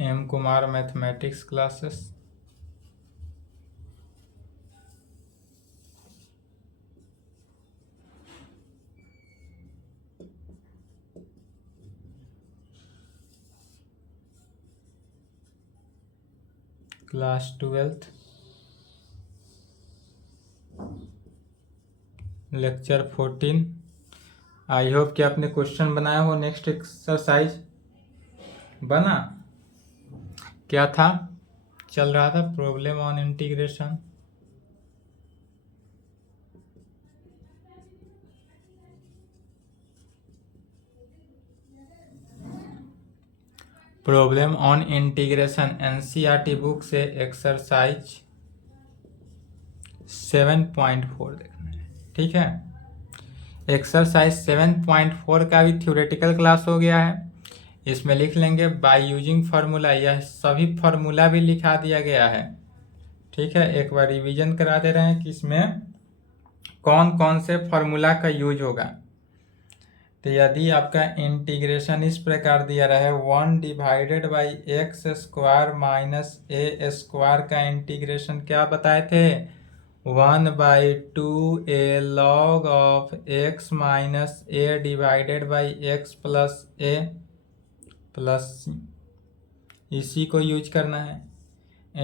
M Kumar mathematics classes. Class 12th lecture 14। I hope कि आपने question बनाया हो। नेक्स्ट एक्सरसाइज बना, क्या था, चल रहा था problem on integration. Problem on integration NCERT book से एक्सरसाइज 7.4 देखना है। ठीक है, एक्सरसाइज 7.4 का भी थ्योरेटिकल क्लास हो गया है। इसमें लिख लेंगे बाय यूजिंग फार्मूला, यह सभी फार्मूला भी लिखा दिया गया है। ठीक है, एक बार रिवीजन करा दे रहे हैं कि इसमें कौन कौन से फार्मूला का यूज होगा। तो यदि आपका इंटीग्रेशन इस प्रकार दिया रहे 1 divided by x square minus a square का इंटीग्रेशन क्या बताए थे, 1/2 a log of x minus a divided by x plus a plus c, इसी को यूज करना है।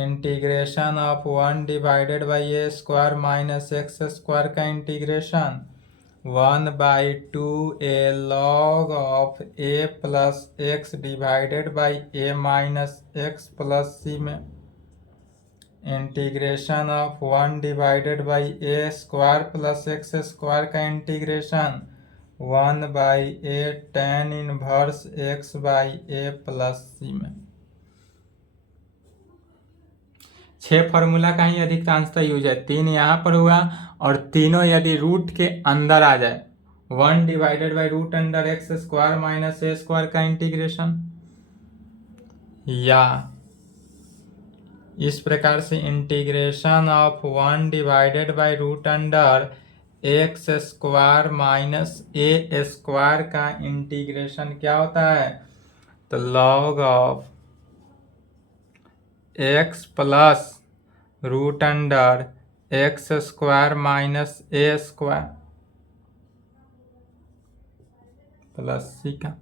Integration of 1 divided by a square minus x square का integration 1/2 a log of a plus x divided by a minus x plus सी में integration of 1 divided by a square plus x square का integration 1/a tan inverse x by a plus सी में। 6 formula का ही अधिकांशतः use है। 3 यहाँ पर हुआ और तीनों यदि रूट के अंदर आ जाए, 1 divided by root under x square minus a square का इंटीग्रेशन, या इस प्रकार से integration of 1 divided by root under x square minus a square का इंटीग्रेशन क्या होता है, तो log of x plus root under x square minus a square plus c का,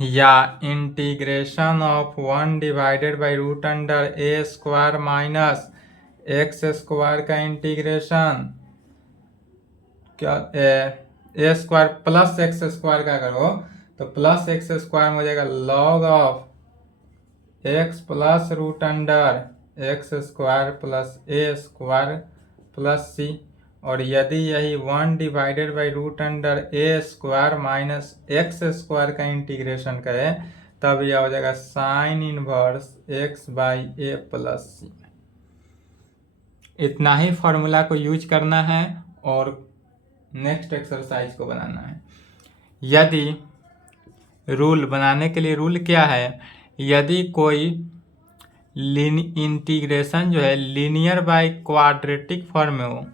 या integration of 1 divided by root under a square minus x square का integration क्या, a square plus x square का करो तो प्लस एक्स स्क्वायर में हो जाएगा log of x plus root under x square plus a square plus c, और यदि यही 1 divided by root under a square minus x square का इंटीग्रेशन करें तब यह हो जाएगा sine inverse x by a plus c. इतना ही फॉर्मूला को यूज करना है और नेक्स्ट एक्सरसाइज को बनाना है। यदि रूल बनाने के लिए रूल क्या है, यदि कोई इंटीग्रेशन जो है लीनियर बाई क्वाड्रेटिक फॉर्म में हो,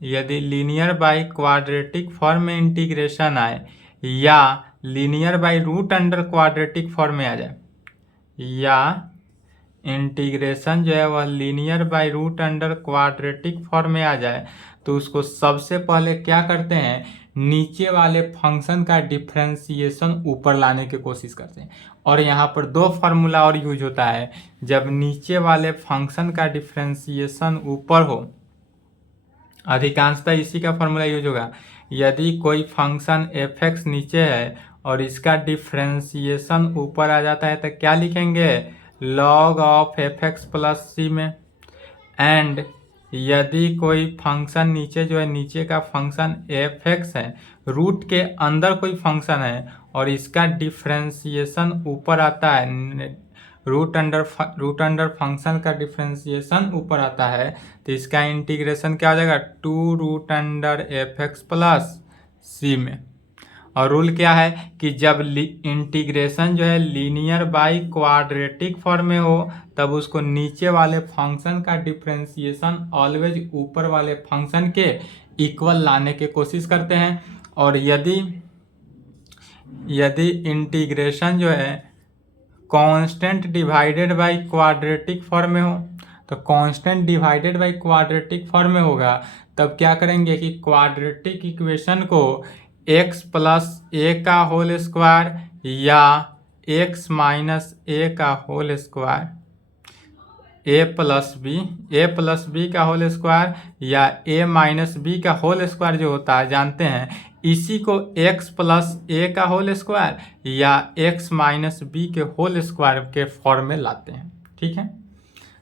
यदि लीनियर बाई क्वाड्रेटिक फॉर्म में इंटीग्रेशन आए या linear by root under quadratic form में आ जाए, या इंटीग्रेशन जो है वह linear by root under quadratic form में आ जाए, तो उसको सबसे पहले क्या करते हैं, नीचे वाले फंक्शन का डिफरेंशिएशन ऊपर लाने की कोशिश करते हैं। और यहाँ पर 2 फार्मूला और यूज होता है। जब नीचे वाले फंक्शन का डिफरेंशिएशन ऊपर हो, अधिकांशतः इसी का फार्मूला यूज होगा। यदि कोई फंक्शन एफ एक्स नीचे है और इसका डिफरेंशिएशन ऊपर आ जाता है तो क्या लिखेंगे, log of f x plus सी में। एंड यदि कोई फंक्शन नीचे जो है, नीचे का फंक्शन एफ एक्स है, रूट के अंदर कोई फंक्शन है और इसका डिफरेंशिएशन ऊपर आता है, रूट अंडर फंक्शन का डिफरेंशिएशन ऊपर आता है, तो इसका इंटीग्रेशन क्या हो जाएगा, 2 root under f x plus सी में। और रूल क्या है कि जब इंटीग्रेशन जो है लीनियर बाई क्वाड्रेटिक फॉर्म में हो तब उसको नीचे वाले फंक्शन का डिफरेंशिएशन ऑलवेज ऊपर वाले फंक्शन के इक्वल लाने की कोशिश करते हैं। और यदि इंटीग्रेशन जो है constant divided by quadratic form में हो, तो constant divided by quadratic form में होगा तब क्या करेंगे कि क्वाड्रेटिक इक्वेशन को x प्लस ए का होल स्क्वायर या x माइनस ए का होल स्क्वायर, ए प्लस बी का होल स्क्वायर या a माइनस बी का होल स्क्वायर जो होता है जानते हैं, इसी को x प्लस ए का होल स्क्वायर या x माइनस बी के होल स्क्वायर के फॉर्म में लाते हैं। ठीक है,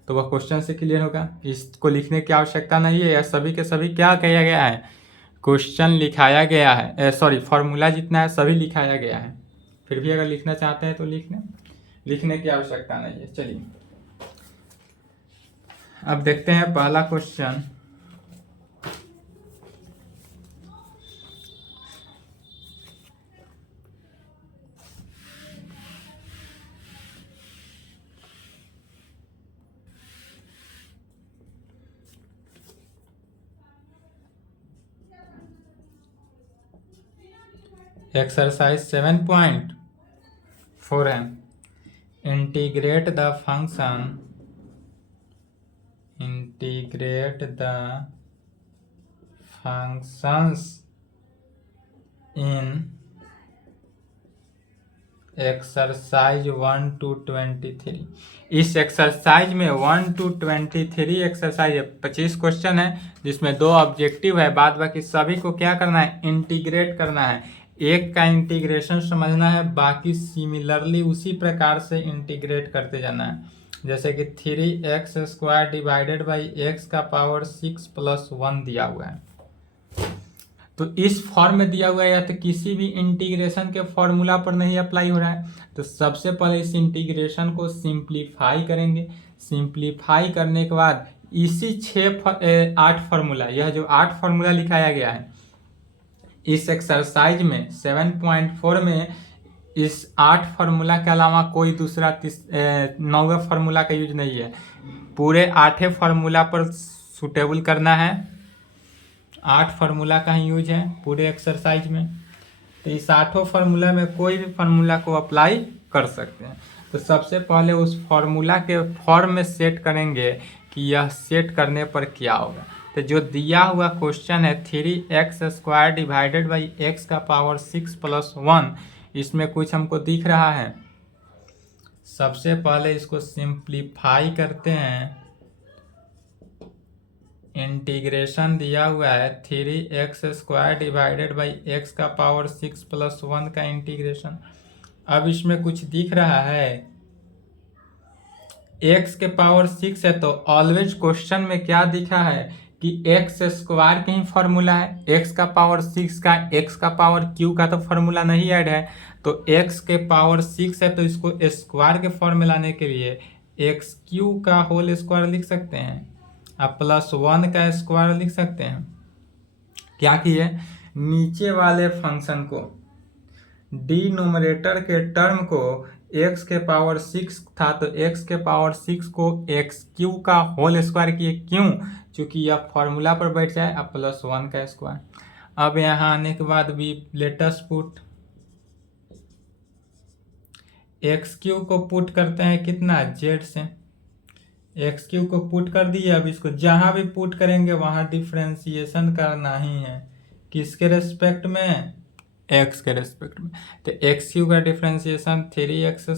तो वह क्वेश्चन से क्लियर होगा, इसको लिखने की आवश्यकता नहीं है। यह सभी के सभी क्या किया गया है, क्वेश्चन लिखाया गया है, सॉरी फॉर्मूला जितना है सभी लिखाया गया है। फिर भी अगर लिखना चाहते हैं तो लिखने की आवश्यकता नहीं है। चलिए अब देखते हैं पहला क्वेश्चन। एक्सरसाइज 7.4 है, integrate the functions in exercise 1 to 23। इस एक्सरसाइज में 1 to 23 एक्सरसाइज है, 25 क्वेश्चन है जिसमें 2 ऑब्जेक्टिव है, बाद बाकी सभी को क्या करना है, इंटीग्रेट करना है। एक का इंटीग्रेशन समझना है, बाकी सिमिलरली उसी प्रकार से इंटीग्रेट करते जाना है। जैसे कि 3x² डिवाइडेड बाई x का पावर 6 + 1 दिया हुआ है, तो इस फॉर्म में दिया हुआ है या तो किसी भी इंटीग्रेशन के फॉर्मूला पर नहीं अप्लाई हो रहा है। तो सबसे पहले इस इंटीग्रेशन को सिंप्लीफाई करेंगे। सिंप्लीफाई करने के बाद इसी 8 फार्मूला, यह जो 8 फार्मूला लिखाया गया है इस एक्सरसाइज में 7.4 में, इस 8 फार्मूला के अलावा कोई दूसरा 9वां फार्मूला का यूज नहीं है। पूरे 8 फार्मूला पर सुटेबल करना है, 8 फार्मूला का ही यूज है पूरे एक्सरसाइज में। तो इस 8 फार्मूला में कोई भी फार्मूला को अप्लाई कर सकते हैं। तो सबसे पहले उस फार्मूला के फॉर्म में सेट करेंगे कि यह सेट करने पर क्या होगा। तो जो दिया हुआ क्वेश्चन है 3x² डिवाइडेड बाई x का पावर 6 + 1, इसमें कुछ हमको दिख रहा है। सबसे पहले इसको सिंप्लीफाई करते हैं। इंटीग्रेशन दिया हुआ है 3x² डिवाइडेड बाई x का पावर 6 + 1 का इंटीग्रेशन। अब इसमें कुछ दिख रहा है, x के पावर 6 है, तो ऑलवेज क्वेश्चन में क्या दिखा है कि x² के ही फॉर्मूला है। x का पावर 6 का, x का पावर q का तो फॉर्मूला नहीं ऐड है, तो x के पावर 6 है तो इसको स्क्वायर के फॉर्म में लाने के लिए x³ का होल स्क्वायर लिख सकते हैं, अब +1 का स्क्वायर लिख सकते हैं। क्या किए, नीचे वाले फंक्शन को, डिनोमिनेटर के टर्म को x के पावर 6 था तो x के पावर 6 को x³ का होल स्क्वायर किए, क्यों, क्योंकि यह फॉर्मूला पर बैठ जाए, अब +1 का स्क्वायर। अब यहाँ आने के बाद भी लेटस पुट x³ को पुट करते हैं कितना, z से, x³ को पुट कर दिए। अब इसको जहां भी पुट करेंगे वहां डिफ्रेंसिएशन करना ही है, किसके रेस्पेक्ट में, x के रेस्पेक्ट में। तो x³ का डिफ्रेंसिएशन 3x²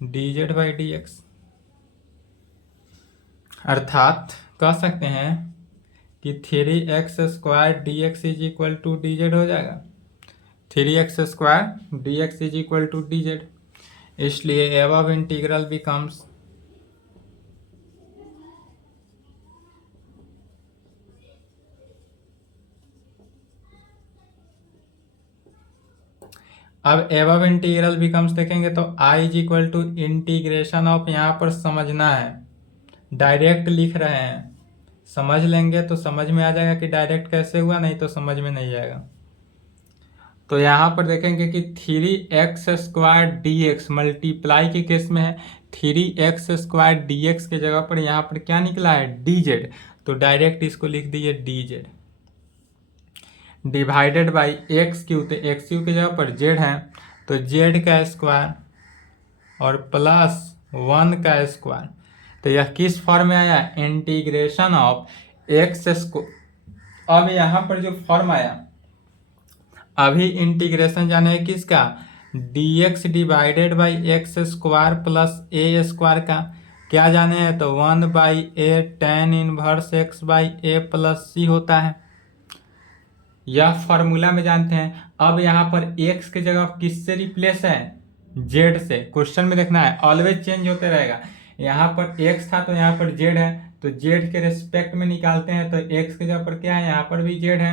= dz/dx, अर्थात कह सकते हैं कि 3x² dx = dz हो जाएगा, 3x² dx = dz। इसलिए एबव इंटीग्रल बिकम्स अब एबव इंटीग्रल बिकम्स देखेंगे तो I = इंटीग्रेशन ऑफ, यहाँ पर समझना है, डायरेक्ट लिख रहे हैं, समझ लेंगे तो समझ में आ जाएगा कि डायरेक्ट कैसे हुआ, नहीं तो समझ में नहीं आएगा। तो यहाँ पर देखेंगे कि 3x² dx मल्टीप्लाई के केस में है, 3x² dx के जगह पर यहाँ पर क्या निकला है, dz, तो डायरेक्ट इसको लिख दीजिए dz डिवाइडेड बाई x³ तो x³ की जगह पर z है तो z का स्क्वायर और प्लस 1 का स्क्वायर। तो यह किस फॉर्म में आया? Integration of x square. अब यहाँ पर जो फॉर्म आया, अभी इंटीग्रेशन जाना है किसका? dx divided by x square plus a square का। क्या जाने हैं? तो 1/a tan इनवर्स x by a plus c होता है। यह फॉर्मूला में जानते हैं। अब यहाँ पर x की जगह किससे रिप्लेस है? z से। क्वेश्चन में देखना है, ऑलवेज चेंज होते रहेगा। यहाँ पर x था तो यहाँ पर z है, तो z के रेस्पेक्ट में निकालते हैं तो x की जगह पर क्या है? यहाँ पर भी z है,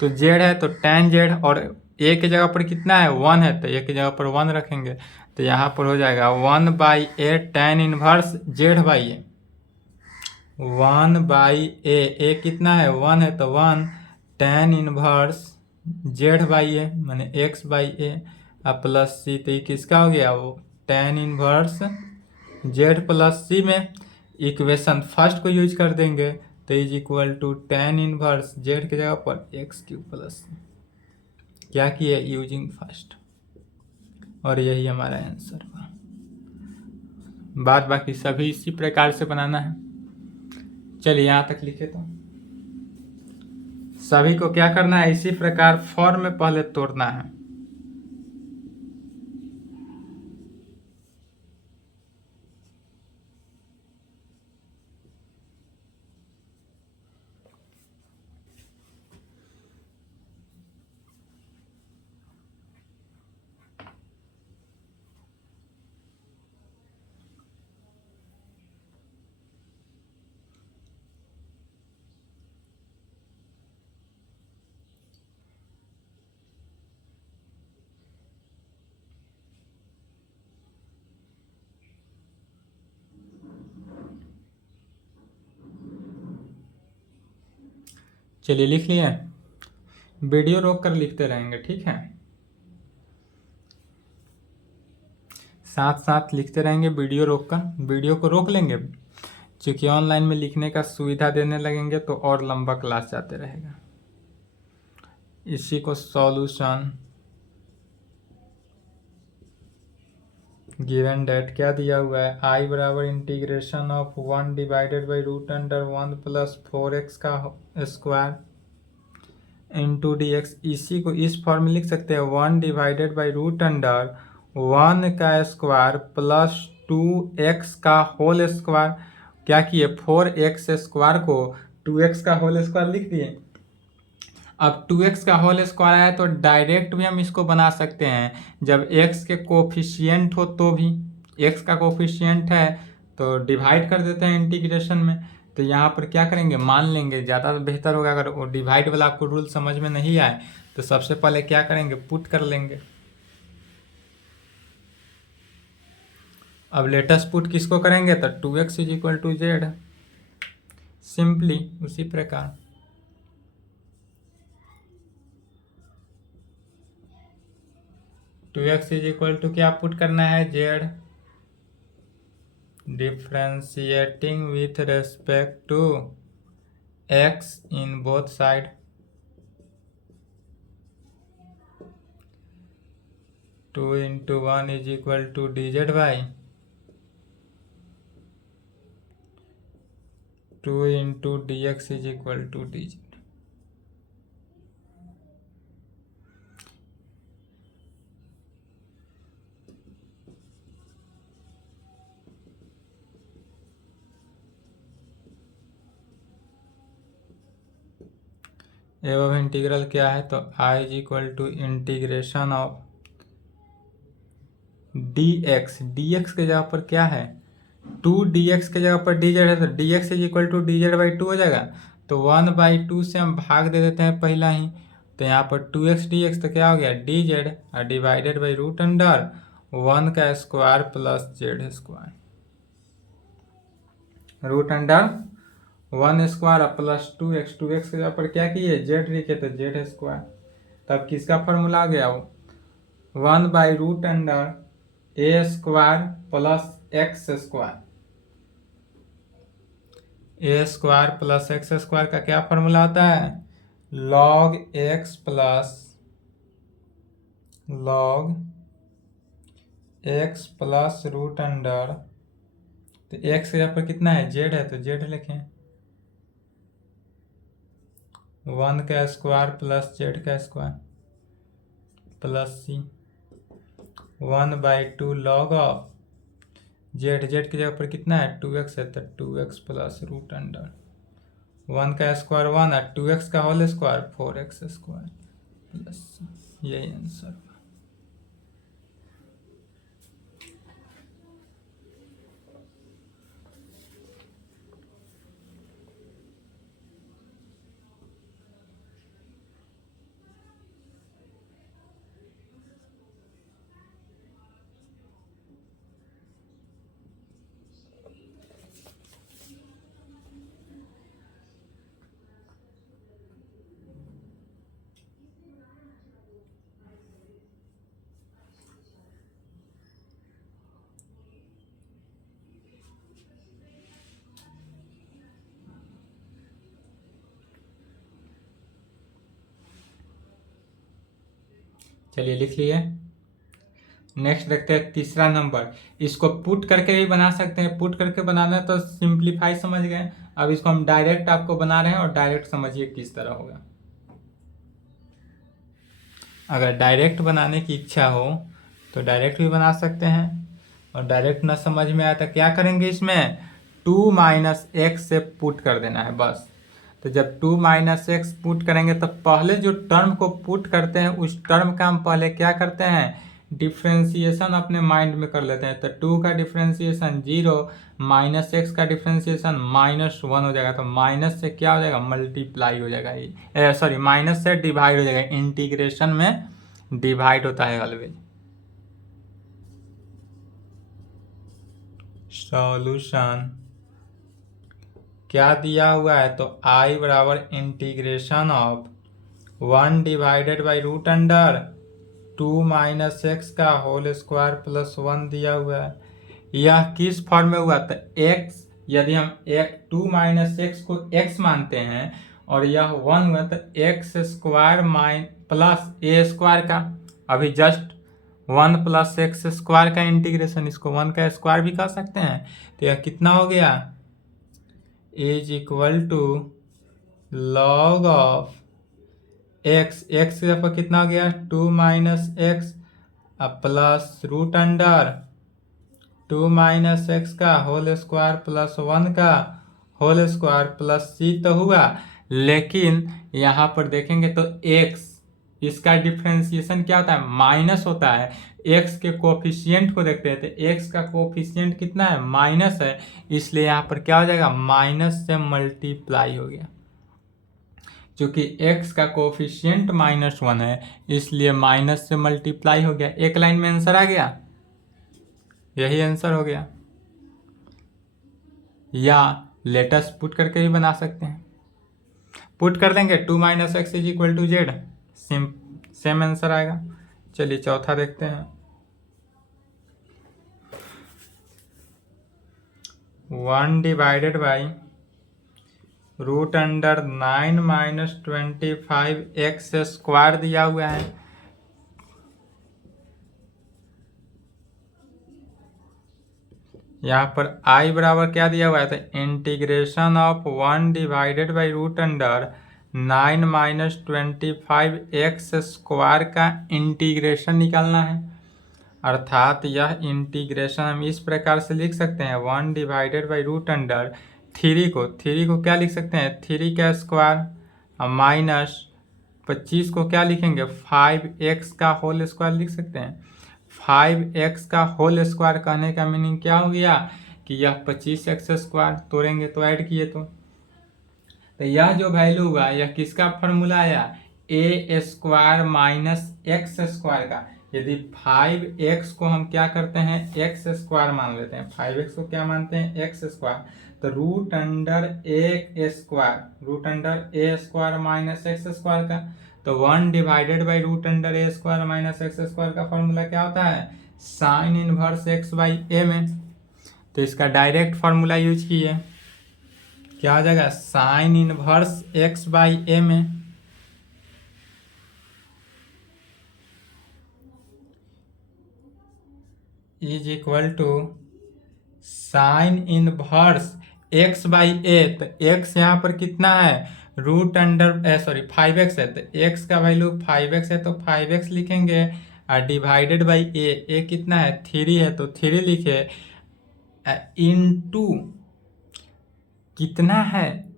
तो z है तो tan z, और a की जगह पर कितना है? 1 है, तो a की जगह पर 1 रखेंगे, तो यहाँ पर हो जाएगा 1/a tan inverse z by A. 1/a, a कितना है? 1 है, तो 1 tan इनवर्स z बाई ए माने x बाई ए अब प्लस सी। तो ये किसका हो गया? वो tan इनवर्स z प्लस सी में इक्वेशन फर्स्ट को यूज कर देंगे, तो is equal to tan inverse z की जगह पर x³ प्लस क्या किए? यूजिंग फर्स्ट, और यही हमारा आंसर हुआ। बाद बाकी सभी इसी प्रकार से बनाना है। चलिए यहाँ तक लिखे, तो सभी को क्या करना है? इसी प्रकार फॉर्म में पहले तोड़ना है। चलिए लिख लिए, वीडियो रोक कर लिखते रहेंगे, ठीक है? साथ साथ लिखते रहेंगे, वीडियो रोक कर, वीडियो को रोक लेंगे, क्योंकि ऑनलाइन में लिखने का सुविधा देने लगेंगे तो और लंबा क्लास जाते रहेगा। इसी को सॉल्यूशन गिवन डेट क्या दिया हुआ है? i बराबर integration of 1 divided by root under 1 plus 4x का स्क्वायर इंटू dx। इसी को इस फॉर्म में लिख सकते हैं, 1 डिवाइडेड बाई रूट अंडर 1 का स्क्वायर प्लस 2x का होल स्क्वायर। क्या किए? 4x स्क्वायर को 2x का होल स्क्वायर लिख दिए। अब 2x का होल स्क्वायर है तो डायरेक्ट भी हम इसको बना सकते हैं, जब x के कोफिशिएंट हो तो भी। x का कोफिशिएंट है तो डिवाइड कर देते हैं इंटीग्रेशन में। तो यहाँ पर क्या करेंगे? मान लेंगे, ज़्यादा बेहतर होगा। अगर वो डिवाइड वाला आपको रूल समझ में नहीं आए तो सबसे पहले क्या करेंगे? पुट कर लेंगे। अब लेटेस्ट पुट किसको करेंगे? तो 2x is equal to z, simply उसी प्रकार। Two x is equal to क्या पुट करना है? z, differentiating with respect to x in both side. 2 into 1 is equal to dz by 2 into dx is equal to dz। एवं integral क्या है? तो i is equal to integration of dx। dx के जगह पर क्या है? 2dx के जगह पर dz है, तो dx is equal to dz by 2 हो जाएगा। तो 1/2 से हम भाग दे देते हैं पहला ही, तो यहाँ पर 2x dx तो क्या हो गया? dz और डिवाइडेड बाई रूट अंडर 1 का square plus z square. Root under 1 square plus 2x। 2x के जगह पर क्या किए? z लिखे, तो z स्क्वायर। तब किसका फॉर्मूला आ गया? वो 1/रूट under a square plus x square. a square plus x square का क्या फॉर्मूला होता है? log x plus log x plus root under, तो एक्स यहाँ पर कितना है, जेड है, तो जेड लिखें 1 का स्क्वायर प्लस जेड का square plus C 1/2 log of z, z की जगह पर कितना है 2x है, तो 2x प्लस रूट अंडर 1 का स्क्वायर 1 है, 2x का whole square 4x square plus, यही आंसर। चलिए लिख लिए। नेक्स्ट देखते हैं तीसरा नंबर, इसको पुट करके भी बना सकते हैं, पुट करके बनाना तो सिंप्लीफाई समझ गए, अब इसको हम डायरेक्ट आपको बना रहे हैं और डायरेक्ट समझिए किस तरह होगा। अगर डायरेक्ट बनाने की इच्छा हो तो डायरेक्ट भी बना सकते हैं, और डायरेक्ट ना समझ में आया तो क्या करेंगे, इसमें 2 - x से पुट कर देना है बस। तो जब 2 - x पुट करेंगे तो पहले जो टर्म को पुट करते हैं उस टर्म का हम पहले क्या करते हैं, डिफ्रेंसिएशन अपने माइंड में कर लेते हैं। तो 2 का डिफ्रेंसिएशन 0 - x का डिफ्रेंसिएशन -1 हो जाएगा, तो माइनस से क्या हो जाएगा, मल्टीप्लाई हो जाएगा, सॉरी माइनस से डिवाइड हो जाएगा, इंटीग्रेशन में डिवाइड होता है ऑलवेज। सॉल्यूशन क्या दिया हुआ है, तो I बराबर integration of 1 divided by root under 2 - x का होल स्क्वायर प्लस 1 दिया हुआ है। यह किस फॉर्म में हुआ, तो x, यदि हम 2 - x को x मानते हैं और यह 1 हुआ तो x square plus a square का, अभी जस्ट 1 प्लस x स्क्वायर का इंटीग्रेशन, इसको 1 का स्क्वायर भी कर सकते हैं, तो यह कितना हो गया, is equal to log of x, x यहाँ पर कितना हो गया 2 - x plus root under 2 - x का होल स्क्वायर प्लस 1 का होल स्क्वायर प्लस c तो हुआ, लेकिन यहाँ पर देखेंगे तो x, इसका डिफ्रेंसिएशन क्या होता है, माइनस होता है। x के कोफिशिएंट को देखते हैं तो x का कोफिशिएंट कितना है, माइनस है, इसलिए यहाँ पर क्या हो जाएगा, माइनस से मल्टीप्लाई हो गया। क्योंकि x का कोफिशिएंट -1 है इसलिए माइनस से मल्टीप्लाई हो गया। एक लाइन में आंसर आ गया, यही आंसर हो गया। या लेटेस्ट पुट करके भी बना सकते हैं, पुट कर देंगे 2 - x is equal to z, same answer आएगा। चलिए चौथा देखते हैं, 1 divided by root under 9 - 25 x square दिया हुआ है। यहाँ पर I बराबर क्या दिया हुआ है, तो integration of 1 divided by root under 9 - 25 x square का इंटीग्रेशन निकालना है। अर्थात यह इंटीग्रेशन हम इस प्रकार से लिख सकते हैं, 1 डिवाइडेड बाई रूट अंडर 3 को क्या लिख सकते हैं, 3 का स्क्वायर माइनस 25 को क्या लिखेंगे, 5x का होल स्क्वायर लिख सकते हैं। 5x का होल स्क्वायर कहने का मीनिंग क्या हो गया कि यह 25x स्क्वायर, तोड़ेंगे तो ऐड किए तो यह जो वैल्यू हुआ यह किसका फॉर्मूला आया, a square minus x square का। यदि 5x को हम क्या करते हैं, x स्क्वायर मान लेते हैं, 5x को क्या मानते हैं, x स्क्वायर, तो root under a square minus x square का, तो 1 divided by root under a square minus x square का फॉर्मूला क्या होता है, sine inverse x by a में। तो इसका डायरेक्ट फॉर्मूला यूज किए, क्या हो जाएगा, sine inverse x by a में। Is equal to sine inverse x by a. तो एक्स यहाँ पर कितना है, रूट अंडर सॉरी 5x है, तो x का वैल्यू 5x है तो 5x लिखेंगे, और डिवाइडेड बाई ए कितना है 3 है तो 3 लिखे, इनटू कितना है,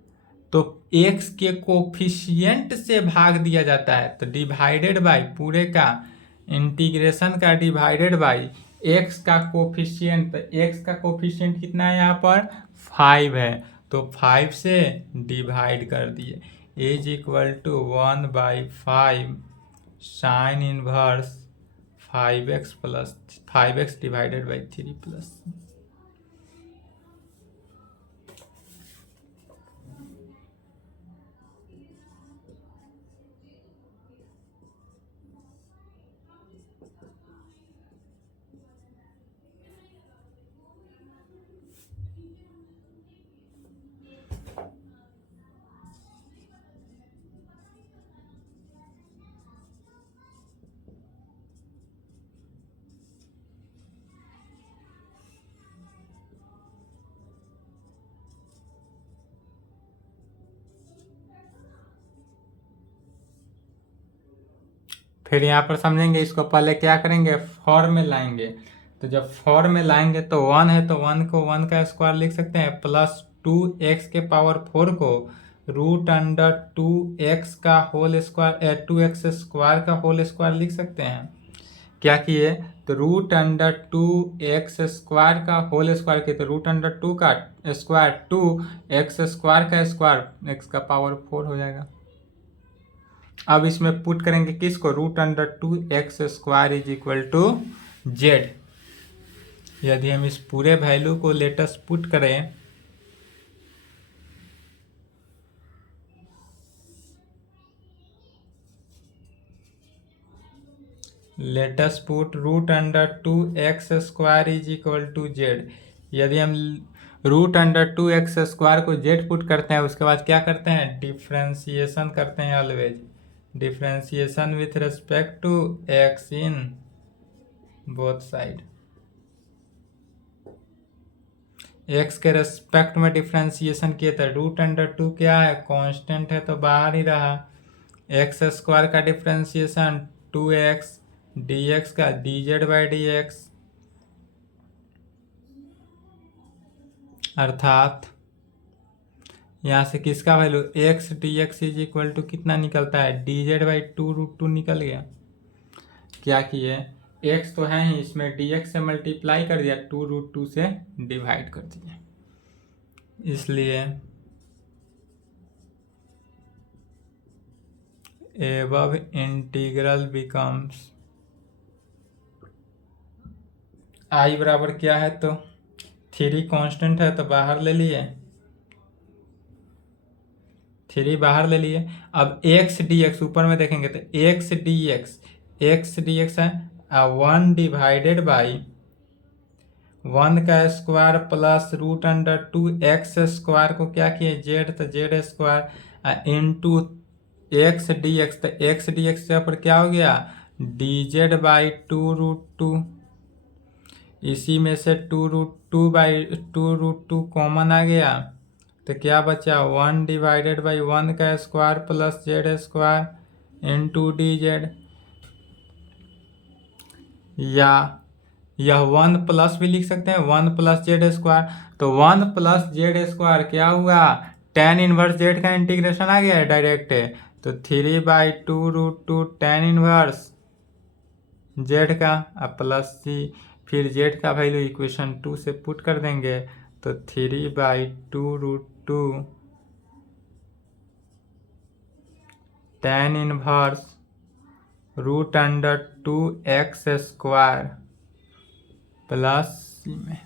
तो x के कोफिशिएंट से भाग दिया जाता है, तो डिवाइडेड बाई पूरे का इंटीग्रेशन का डिवाइडेड बाई x का कोफिशिएंट। तो x का कोफिशिएंट कितना है यहाँ पर 5 है, तो 5 से डिवाइड कर दिए, is equal to 1/5 sine inverse 5x divided by 3 plus. फिर यहाँ पर समझेंगे इसको, पहले क्या करेंगे फॉर में लाएंगे, तो जब फॉर में लाएंगे तो 1 है तो 1 को 1 का स्क्वायर लिख सकते हैं, प्लस 2x के पावर 4 को रूट अंडर 2x का होल स्क्वायर 2x स्क्वायर का होल स्क्वायर लिख सकते हैं। क्या किए, तो रूट अंडर 2x स्क्वायर का होल स्क्वायर किए, तो रूट अंडर 2 का स्क्वायर 2x स्क्वायर का स्क्वायर x का पावर 4 हो जाएगा। अब इसमें पुट करेंगे किसको, root under 2x square is equal to z. यदि हम इस पूरे वैल्यू को लेटस पुट करें, let's put root under 2x square is equal to z. यदि हम रूट अंडर 2x स्क्वायर को जेड पुट करते हैं, उसके बाद क्या करते हैं डिफ्रेंसिएशन करते हैं, always differentiation with respect to x in both side. x के रेस्पेक्ट में डिफ्रेंसिएशन किए थे, रूट अंडर 2 क्या है कांस्टेंट है तो बाहर ही रहा, x स्क्वायर का डिफ्रेंसिएशन 2x dx का dz बाई dx, अर्थात यहाँ से किसका value x dx is equal to कितना निकलता है dz बाई 2√2 निकल गया। क्या किए, x तो है ही, इसमें dx से मल्टीप्लाई कर दिया, 2√2 से डिवाइड कर दिया, इसलिए above इंटीग्रल बिकम्स i बराबर क्या है, तो 3 कांस्टेंट है तो बाहर ले लिए, 3 बाहर ले लिए। अब x dx ऊपर में देखेंगे तो x dx है 1 डिवाइडेड बाई 1 का square plus root under 2x square को क्या किए जेड, तो z square into x d x, तो एक्स डी एक्स पर क्या हो गया dz बाई 2√2, इसी में से 2√2 कॉमन आ गया, तो क्या बचा 1 डिवाइडेड बाई 1 का square plus Z square into d Z, या यह 1 प्लस भी लिख सकते हैं 1 प्लस जेड स्क्वायर, तो 1 प्लस जेड स्क्वायर क्या हुआ tan इनवर्स जेड का इंटीग्रेशन आ गया है डायरेक्ट, तो 3/2√2 tan इनवर्स जेड का प्लस सी, फिर जेड का वैल्यू इक्वेशन 2 से पुट कर देंगे, तो 3/2√2 tan inverse root under 2x square plus सी में।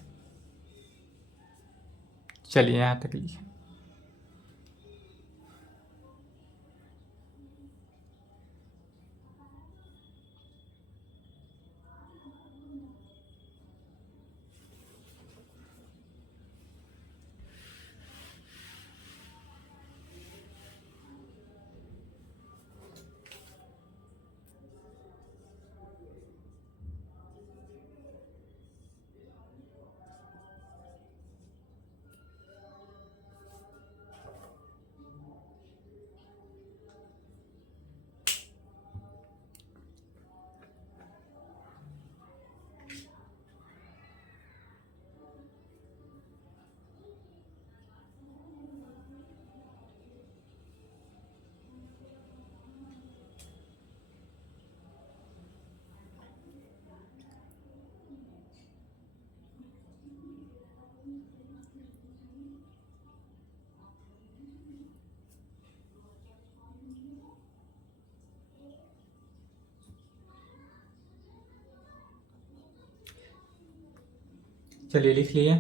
चलिए यहाँ तक लिखिए, चलिए लिख लिए।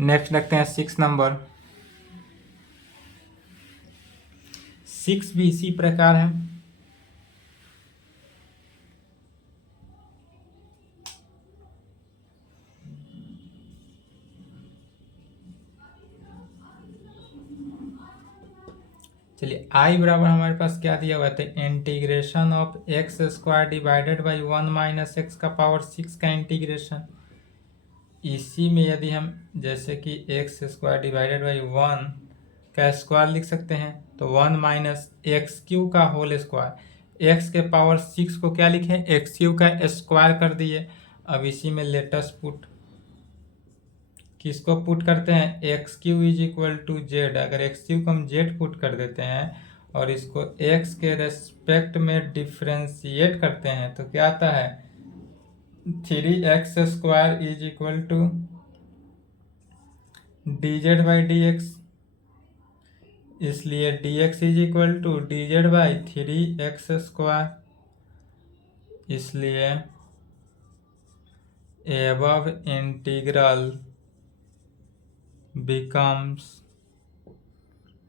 नेक्स्ट लगते हैं 6 नंबर। 6 भी इसी प्रकार है। चलिए आई बराबर हमारे पास क्या दिया हुआ था, integration of x square divided by 1 minus x का पावर 6 का इंटीग्रेशन। इसी में यदि हम जैसे कि एक्स स्क्वायर डिवाइडेड बाई 1 का स्क्वायर लिख सकते हैं, तो 1 माइनस एक्स क्यू का होल स्क्वायर, एक्स के पावर 6 को क्या लिखें, एक्स क्यू का स्क्वायर कर दिए। अब इसी में लेटेस्ट पुट, किसको पुट करते हैं, x cube is equal to z. अगर एक्स क्यू को हम जेड पुट कर देते हैं और इसको एक्स के रेस्पेक्ट में डिफ्रेंशिएट करते हैं तो क्या आता है, 3x square is equal to d z by d x. इसलिए dx is equal to d z by 3x square. इसलिए एबव इंटीग्रल बिकम्स,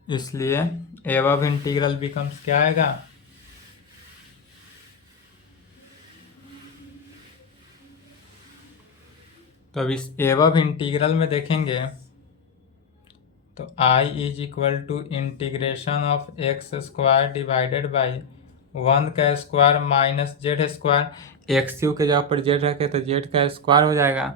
इसलिए एबव इंटीग्रल बिकम्स क्या आएगा, तो अब इस एबव इंटीग्रल में देखेंगे तो I is equal to integration of x square divided by 1 का square minus z square. X cube के जगह पर जेड रखे तो जेड का स्क्वायर हो जाएगा,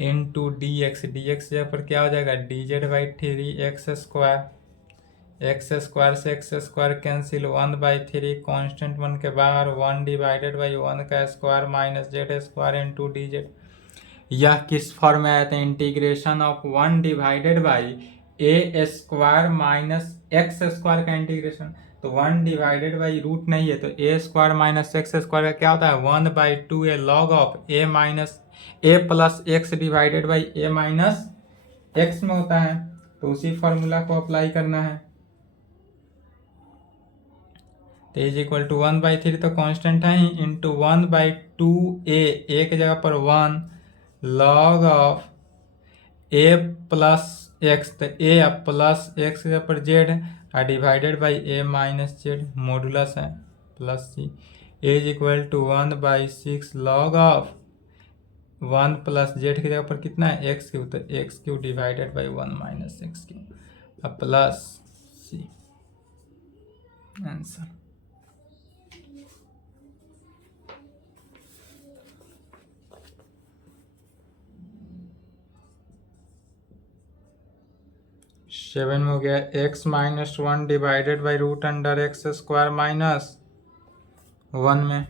into d x, d x जगह पर क्या हो जाएगा, d z by 3x square. X square से एक्स स्क्वायर कैंसिल, 1/3 कॉन्स्टेंट 1 के बाहर, 1 डिवाइडेड बाई 1 का square minus z square into d z. यह किस फॉर्म में आया था, integration of 1 divided by a square minus x square का इंटीग्रेशन। तो 1 डिवाइडेड बाई रूट नहीं है तो ए स्क्वायर माइनस एक्स स्क्वायर का क्या होता है, 1/2 log of A minus A plus x divided by a minus x में होता है। तो उसी फॉर्मूला को अप्लाई करना है। तो इज इक्वल टू 1/3 तो कांस्टेंट है ही, इंटू 1/2 ए की जगह पर 1 log of a plus x, तो ए प्लस एक्स के पर z divided by a minus z, modulus है plus c, is equal to 1/6 log of 1 plus z की जगह पर कितना है, एक्स क्यू, तो x cube divided by 1 minus x cube, अब प्लस सी आंसर। सेवन में हो गया x minus 1 divided by root under x square minus 1 में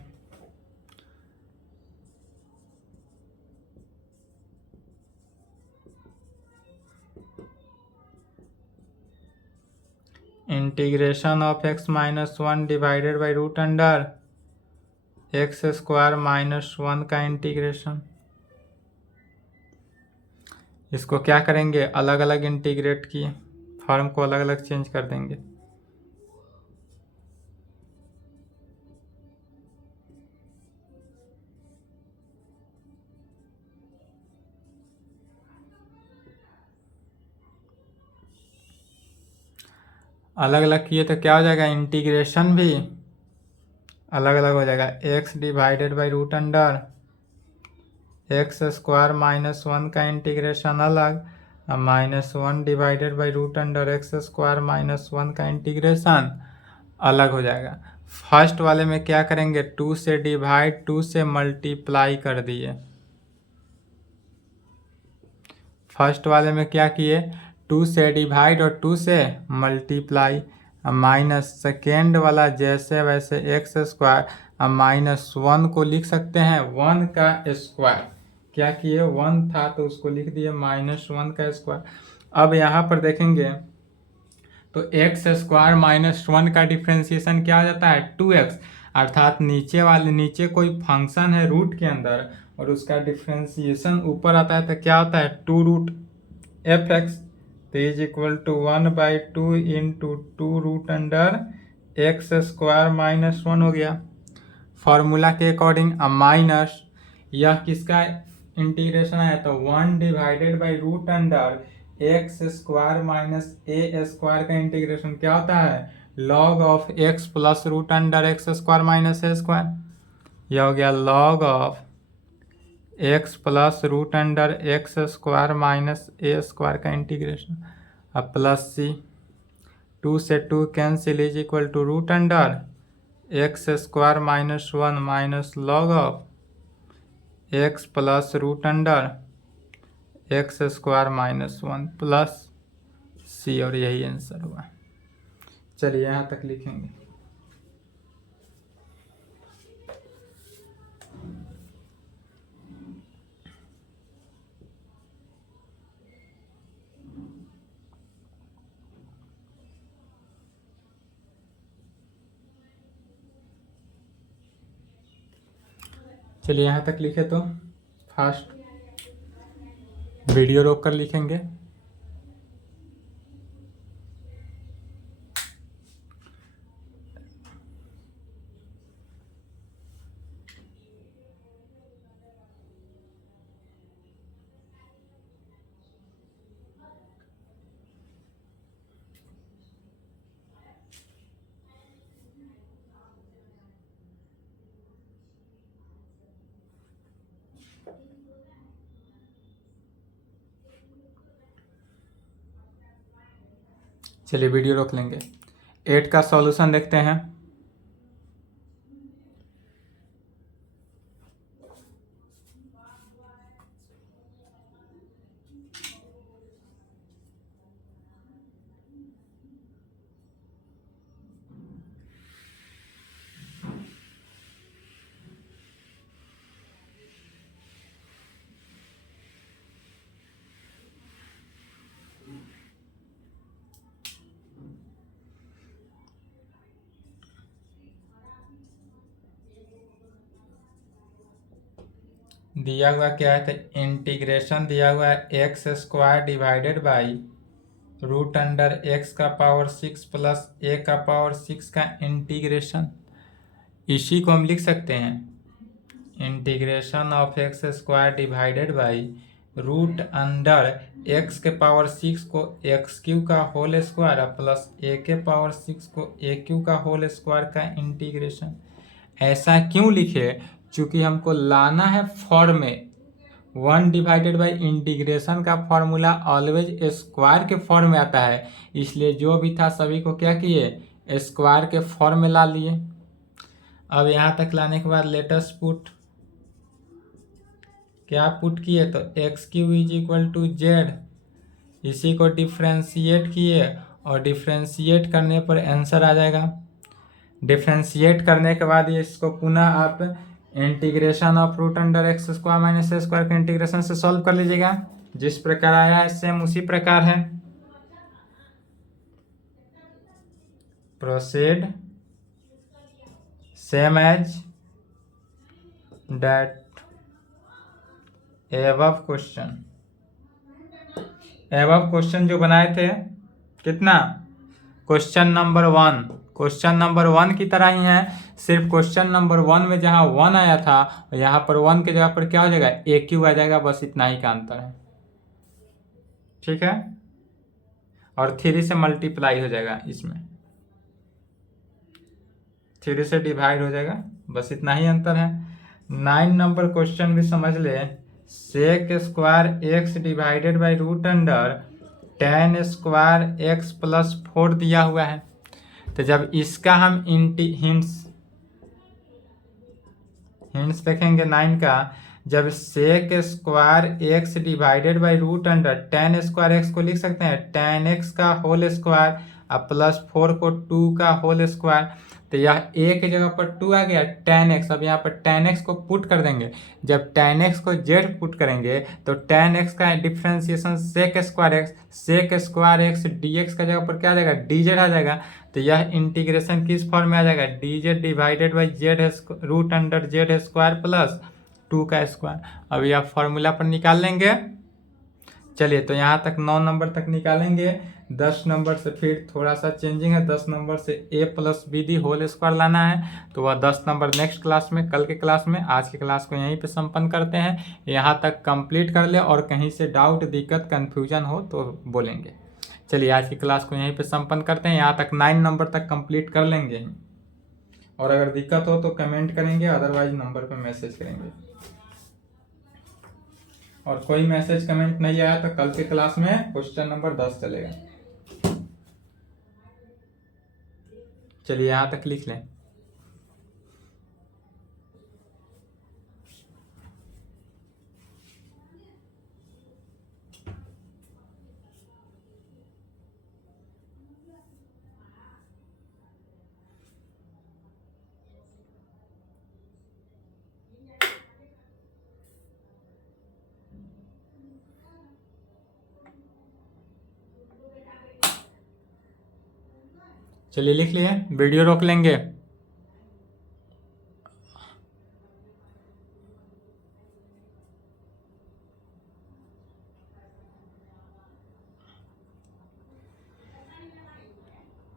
integration of x minus 1 divided by root under x square minus 1 का integration. इसको क्या करेंगे, अलग अलग इंटीग्रेट किए, फॉर्म को अलग अलग चेंज कर देंगे। अलग अलग किए तो क्या हो जाएगा, इंटीग्रेशन भी अलग अलग हो जाएगा। x divided by root under x square minus 1 का इंटीग्रेशन अलग, -1 divided by root under x square minus 1 का इंटीग्रेशन अलग हो जाएगा। फर्स्ट वाले में क्या करेंगे, 2 से डिवाइड 2 से मल्टीप्लाई कर दिए। फर्स्ट वाले में क्या किए, 2 से डिवाइड और 2 से मल्टीप्लाई, माइनस सेकेंड वाला जैसे वैसे एक्स स्क्वायर -1 को लिख सकते हैं 1 का स्क्वायर। क्या किए, 1 था तो उसको लिख दिए -1 का स्क्वायर। अब यहाँ पर देखेंगे तो एक्स स्क्वायर -1 का डिफ्रेंसिएशन क्या आ जाता है, 2x, अर्थात नीचे कोई फंक्शन है रूट के अंदर और उसका डिफ्रेंसिएशन ऊपर आता है तो क्या होता है, 2 रूट fx, तो is equal to 1/2 into 2 root under x square -1 हो गया। फॉर्मूला के अकॉर्डिंग माइनस, यह किसका इंटीग्रेशन आया तो 1 divided by root under x square minus a square का इंटीग्रेशन क्या होता है, log of x plus root under x square minus a square. यह हो गया log of x plus root under x square minus a square का integration. अब plus C 2 से 2 cancel is equal to root under x square minus 1 minus log of x plus root under x square minus 1 plus c, और यही answer हुआ। चलिए यहाँ तक लिखेंगे। चलिए यहाँ तक लिखे तो फास्ट वीडियो रोक कर लिखेंगे। चलिए वीडियो रोक लेंगे। 8 का सॉल्यूशन देखते हैं। दिया हुआ क्या है, तो इंटीग्रेशन दिया हुआ है x square divided by root under x का पावर 6 प्लस ए का पावर 6 का इंटीग्रेशन। इसी को हम लिख सकते हैं integration of x square divided by root under x के पावर 6 को एक्स क्यू का होल स्क्वायर प्लस ए के पावर 6 को ए क्यू का होल स्क्वायर का इंटीग्रेशन। ऐसा क्यों लिखे, चूंकि हमको लाना है फॉर्म में 1 डिवाइडेड बाई इंटीग्रेशन का फॉर्मूला ऑलवेज स्क्वायर के फॉर्म में आता है, इसलिए जो भी था सभी को क्या किए, स्क्वायर के फॉर्म में ला लिए। अब यहाँ तक लाने के बाद लेटेस्ट पुट क्या पुट किए, तो x cube is equal to z, इसी को डिफ्रेंशिएट किए और डिफ्रेंशिएट करने पर आंसर आ जाएगा। डिफ्रेंशिएट करने के बाद ये इसको पुनः आप integration of root under x square minus a square के इंटीग्रेशन से सॉल्व कर लीजिएगा। जिस प्रकार आया है सेम उसी प्रकार है। Proceed same as that above question. Above question जो बनाए थे कितना, क्वेश्चन नंबर 1, क्वेश्चन नंबर 1 की तरह ही है, सिर्फ क्वेश्चन नंबर 1 में जहां 1 आया था यहाँ पर 1 के जगह पर क्या हो जाएगा, ए क्यू आ जाएगा, बस इतना ही का अंतर है। ठीक है, और 3 से मल्टीप्लाई हो जाएगा, इसमें 3 से डिवाइड हो जाएगा, बस इतना ही अंतर है। 9 नंबर क्वेश्चन भी समझ ले। Sec square x divided by root under tan square x plus 4 दिया हुआ है, तो जब इसका हम हिंट्स देखेंगे 9 का, जब sec square x divided by root under tan square x को लिख सकते हैं टेन एक्स का होल स्क्वायर और प्लस 4 को 2 का होल स्क्वायर, तो यह ए की जगह पर 2 आ गया टेन एक्स। अब यहाँ पर टेन एक्स को पुट कर देंगे, जब टेन एक्स को जेड पुट करेंगे तो टेन एक्स का differentiation sec square x d x का जगह पर क्या आ जाएगा, डी जेड आ जाएगा। तो यह इंटीग्रेशन किस फॉर्म में आ जाएगा, d z divided by z root under z square plus 2 का स्क्वायर। अब यह फॉर्मूला पर निकाल लेंगे। चलिए तो यहाँ तक 9 नंबर तक निकालेंगे। 10 नंबर से फिर थोड़ा सा चेंजिंग है, 10 नंबर से a plus b d whole square लाना है, तो वह 10 नंबर नेक्स्ट क्लास में, कल के क्लास में। आज की क्लास को यहीं पे संपन्न करते हैं। यहाँ तक कंप्लीट कर ले और कहीं से डाउट, दिक्कत, कन्फ्यूजन हो तो बोलेंगे। चलिए आज की क्लास को यहीं पे संपन्न करते हैं। यहाँ तक 9 नंबर तक कंप्लीट कर लेंगे, और अगर दिक्कत हो तो कमेंट करेंगे, अदरवाइज नंबर पे मैसेज करेंगे। और कोई मैसेज कमेंट नहीं आया तो कल के क्लास में क्वेश्चन नंबर 10 चलेगा। चलिए यहाँ तक लिख लें। चलिए लिख लिए, वीडियो रोक लेंगे।